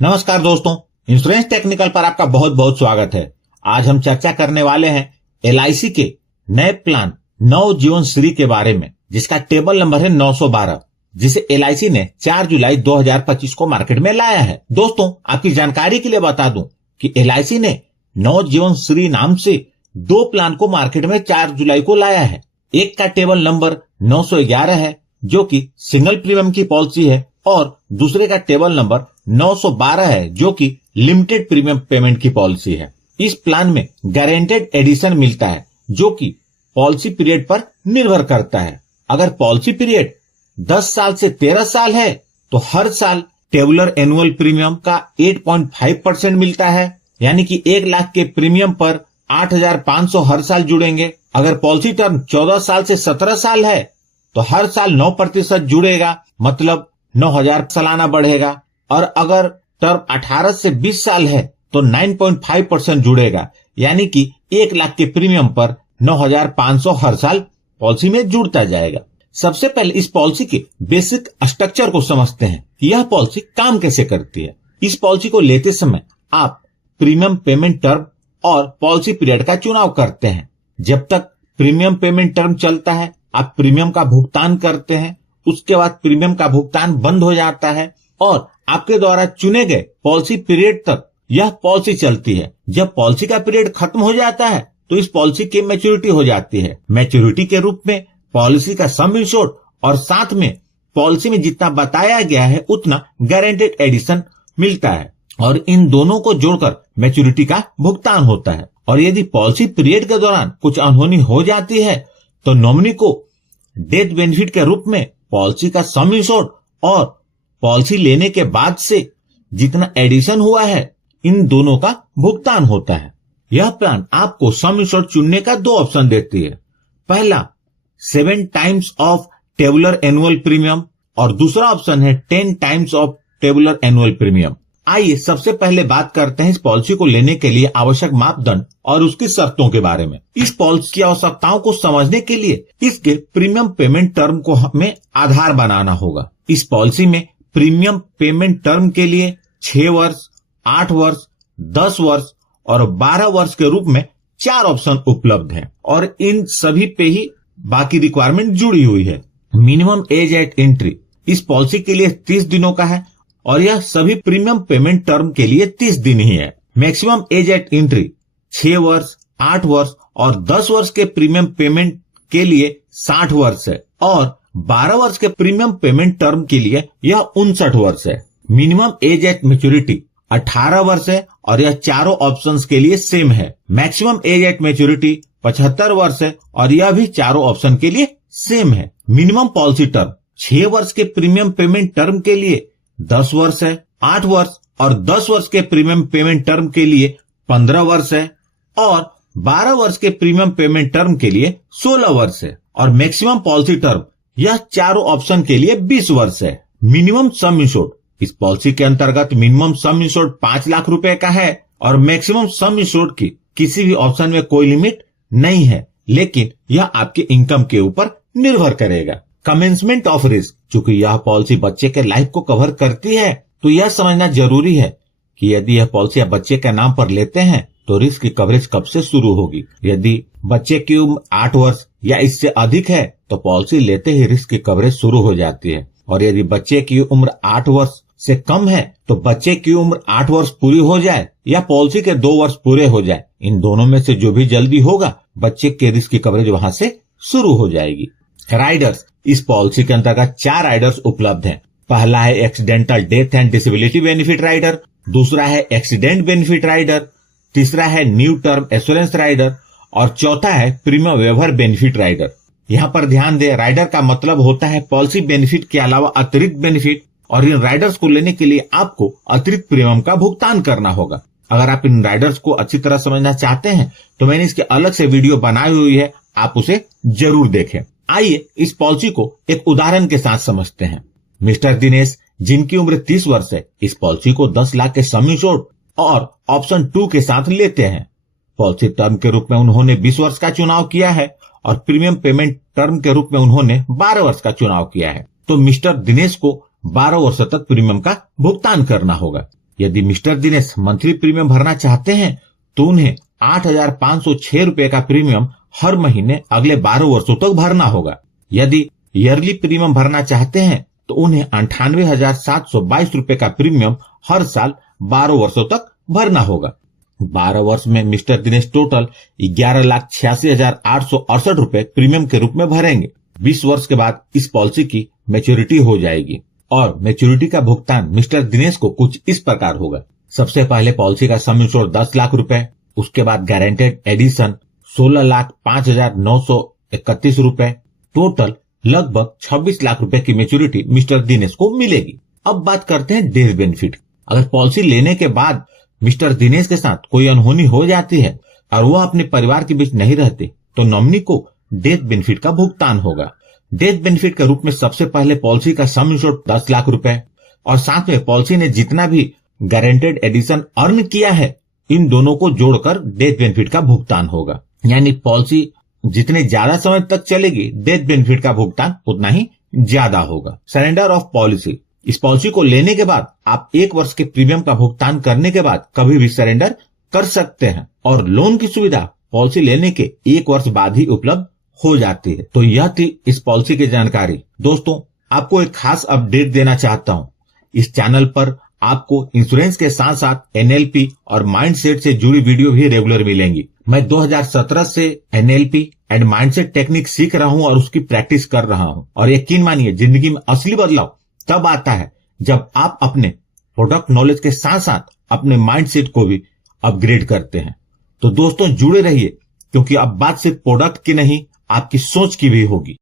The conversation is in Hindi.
नमस्कार दोस्तों, इंश्योरेंस टेक्निकल पर आपका बहुत बहुत स्वागत है। आज हम चर्चा करने वाले हैं LIC के नए प्लान नव जीवन श्री के बारे में, जिसका टेबल नंबर है 912, जिसे LIC ने 4 जुलाई 2025 को मार्केट में लाया है। दोस्तों, आपकी जानकारी के लिए बता दूं कि LIC ने नव जीवन श्री नाम से 2 प्लान को मार्केट में 4 जुलाई को लाया है। एक का टेबल नंबर 911 है, जो कि सिंगल प्रीमियम की पॉलिसी है, और दूसरे का टेबल नंबर 912 है, जो कि लिमिटेड प्रीमियम पेमेंट की पॉलिसी है। इस प्लान में गारंटेड एडिशन मिलता है, जो कि पॉलिसी पीरियड पर निर्भर करता है। अगर पॉलिसी पीरियड 10 साल से 13 साल है तो हर साल टेबुलर एनुअल प्रीमियम का 8.5% मिलता है, यानी कि 1 लाख के प्रीमियम पर 8,500 हर साल जुड़ेंगे। अगर पॉलिसी टर्म 14 साल से 17 साल है तो हर साल 9% जुड़ेगा, मतलब 9,000 सालाना बढ़ेगा। और अगर टर्म 18 से 20 साल है तो 9.5% जुड़ेगा, यानी कि 1 लाख के प्रीमियम पर 9,500 हर साल पॉलिसी में जुड़ता जाएगा। सबसे पहले इस पॉलिसी के बेसिक स्ट्रक्चर को समझते हैं कि यह पॉलिसी काम कैसे करती है। इस पॉलिसी को लेते समय आप प्रीमियम पेमेंट टर्म और पॉलिसी पीरियड का चुनाव करते हैं। जब तक प्रीमियम पेमेंट टर्म चलता है आप प्रीमियम का भुगतान करते हैं, उसके बाद प्रीमियम का भुगतान बंद हो जाता है और आपके द्वारा चुने गए पॉलिसी पीरियड तक यह पॉलिसी चलती है। जब पॉलिसी का पीरियड खत्म हो जाता है तो इस पॉलिसी की मैच्योरिटी हो जाती है। मैच्योरिटी के रूप में पॉलिसी का सम इंश्योर्ड और साथ में पॉलिसी में जितना बताया गया है उतना गारंटेड एडिशन मिलता है, और इन दोनों को जोड़कर मैच्योरिटी का भुगतान होता है। और यदि पॉलिसी पीरियड के दौरान कुछ अनहोनी हो जाती है तो नॉमिनी को डेथ बेनिफिट के रूप में पॉलिसी का सम इंश्योर्ड और पॉलिसी लेने के बाद से जितना एडिशन हुआ है, इन दोनों का भुगतान होता है। यह प्लान आपको सम इंश्योर्ड चुनने का 2 ऑप्शन देती है। पहला 7 times of tabular annual premium और दूसरा ऑप्शन है 10 times of tabular annual premium. आइए सबसे पहले बात करते हैं इस पॉलिसी को लेने के लिए आवश्यक मापदंड और उसकी शर्तों के बारे में। इस पॉलिसी की आवश्यकताओं को समझने के लिए इसके प्रीमियम पेमेंट टर्म को हमें आधार बनाना होगा। इस पॉलिसी में प्रीमियम पेमेंट टर्म के लिए 6 वर्ष, 8 वर्ष, 10 वर्ष और 12 वर्ष के रूप में 4 ऑप्शन उपलब्ध हैं, और इन सभी पे ही बाकी रिक्वायरमेंट जुड़ी हुई है। मिनिमम एज एट एंट्री इस पॉलिसी के लिए 30 दिनों का है, और यह सभी प्रीमियम पेमेंट टर्म के लिए 30 दिन ही है। मैक्सिमम एज एट एंट्री 6 वर्ष, 8 वर्ष और 10 वर्ष के प्रीमियम पेमेंट के लिए 60 वर्ष है, और 12 वर्ष के प्रीमियम पेमेंट टर्म के लिए यह 59 वर्ष है। मिनिमम एज एट मैच्योरिटी 18 वर्ष है, और यह चारों ऑप्शंस के लिए सेम है। मैक्सिमम एज एट मैच्योरिटी 75 वर्ष है, और यह भी चारों ऑप्शन के लिए सेम है। मिनिमम पॉलिसी टर्म 6 वर्ष के प्रीमियम पेमेंट टर्म के लिए 10 वर्ष है, 8 वर्ष और 10 वर्ष के प्रीमियम पेमेंट टर्म के लिए 15 वर्ष है, और 12 वर्ष के प्रीमियम पेमेंट टर्म के लिए 16 वर्ष है। और मैक्सिमम पॉलिसी टर्म यह चारों ऑप्शन के लिए 20 वर्ष है। मिनिमम सम इंश्योर्ड इस पॉलिसी के अंतर्गत मिनिमम सम इंश्योर्ड 5 लाख रुपए का है, और मैक्सिमम सम इंश्योर्ड की किसी भी ऑप्शन में कोई लिमिट नहीं है, लेकिन यह आपके इनकम के ऊपर निर्भर करेगा। कमेंसमेंट ऑफ रिस्क, चूंकि यह पॉलिसी बच्चे के लाइफ को कवर करती है तो यह समझना जरूरी है कि यदि यह पॉलिसी आप बच्चे के नाम पर लेते हैं तो रिस्क की कवरेज कब से शुरू होगी। यदि बच्चे की उम्र 8 वर्ष या इससे अधिक है तो पॉलिसी लेते ही रिस्क की कवरेज शुरू हो जाती है, और यदि बच्चे की उम्र 8 वर्ष से कम है तो बच्चे की उम्र 8 वर्ष पूरी हो जाए या पॉलिसी के 2 वर्ष पूरे हो जाए, इन दोनों में से जो भी जल्दी होगा बच्चे के रिस्क की कवरेज वहां से शुरू हो जाएगी। राइडर्स इस पॉलिसी के अंतर्गत 4 राइडर्स उपलब्ध हैं। पहला है accidental death and disability benefit rider, दूसरा है एक्सीडेंट बेनिफिट राइडर, तीसरा है न्यू टर्म एश्योरेंस राइडर, और चौथा है प्रीमियम वेवर बेनिफिट राइडर। यहाँ पर ध्यान दें, राइडर का मतलब होता है पॉलिसी बेनिफिट के अलावा अतिरिक्त बेनिफिट, और इन राइडर्स को लेने के लिए आपको अतिरिक्त प्रीमियम का भुगतान करना होगा। अगर आप इन राइडर्स को अच्छी तरह समझना चाहते हैं तो मैंने इसके अलग से वीडियो बनाई हुई है, आप उसे जरूर देखें। आइए इस पॉलिसी को एक उदाहरण के साथ समझते हैं। मिस्टर दिनेश, जिनकी उम्र 30 वर्ष है, इस पॉलिसी को 10 लाख के सम इंश्योर्ड और ऑप्शन 2 के साथ लेते हैं। पॉलिसी टर्म के रूप में उन्होंने 20 वर्ष का चुनाव किया है, और प्रीमियम पेमेंट टर्म के रूप में उन्होंने 12 वर्ष का चुनाव किया है। तो मिस्टर दिनेश को 12 वर्ष तक प्रीमियम का भुगतान करना होगा। यदि मिस्टर दिनेश मंथली प्रीमियम भरना चाहते हैं तो उन्हें 8,506 रुपए का प्रीमियम हर महीने अगले 12 वर्षों तक भरना होगा। यदि ईयरली प्रीमियम भरना चाहते हैं तो उन्हें 98,722 रुपए का प्रीमियम हर साल 12 वर्षों तक भरना होगा। 12 वर्ष में मिस्टर दिनेश टोटल 11,86,868 रुपए प्रीमियम के रूप में भरेंगे। 20 वर्ष के बाद इस पॉलिसी की मैच्योरिटी हो जाएगी और मैच्योरिटी का भुगतान मिस्टर दिनेश को कुछ इस प्रकार होगा। सबसे पहले पॉलिसी का सम इंश्योर्ड 10 लाख रुपए, उसके बाद गारंटेड एडिशन 16,05,931 रुपए, टोटल लगभग 26 लाख रुपए की मैच्योरिटी मिस्टर दिनेश को मिलेगी। अब बात करते हैं डेथ बेनिफिट। अगर पॉलिसी लेने के बाद मिस्टर दिनेश के साथ कोई अनहोनी हो जाती है और वह अपने परिवार के बीच नहीं रहते तो नॉमिनी को डेथ बेनिफिट का भुगतान होगा। डेथ बेनिफिट के रूप में सबसे पहले पॉलिसी का सम इंश्योर्ड 10 लाख रुपए और साथ में पॉलिसी ने जितना भी गारंटेड एडिशन अर्न किया है इन दोनों को जोड़कर डेथ बेनिफिट का भुगतान होगा। यानी पॉलिसी जितने ज्यादा समय तक चलेगी डेथ बेनिफिट का भुगतान उतना ही ज्यादा होगा। Surrender of policy. इस पॉलिसी को लेने के बाद आप 1 वर्ष के प्रीमियम का भुगतान करने के बाद कभी भी सरेंडर कर सकते हैं और लोन की सुविधा पॉलिसी लेने के 1 वर्ष बाद ही उपलब्ध हो जाती है। तो यह थी इस पॉलिसी की जानकारी। दोस्तों, आपको एक खास अपडेट देना चाहता हूँ। इस चैनल पर आपको इंश्योरेंस के साथ साथ एनएलपी और माइंडसेट से जुड़ी वीडियो भी रेगुलर मिलेंगी। मैं 2017 से एनएलपी एंड माइंडसेट टेक्निक सीख रहा हूँ और उसकी प्रैक्टिस कर रहा हूँ और यकीन मानिए जिंदगी में असली बदलाव तब आता है जब आप अपने प्रोडक्ट नॉलेज के साथ साथ अपने माइंडसेट को भी अपग्रेड करते हैं। तो दोस्तों जुड़े रहिए क्योंकि अब बात सिर्फ प्रोडक्ट की नहीं आपकी सोच की भी होगी।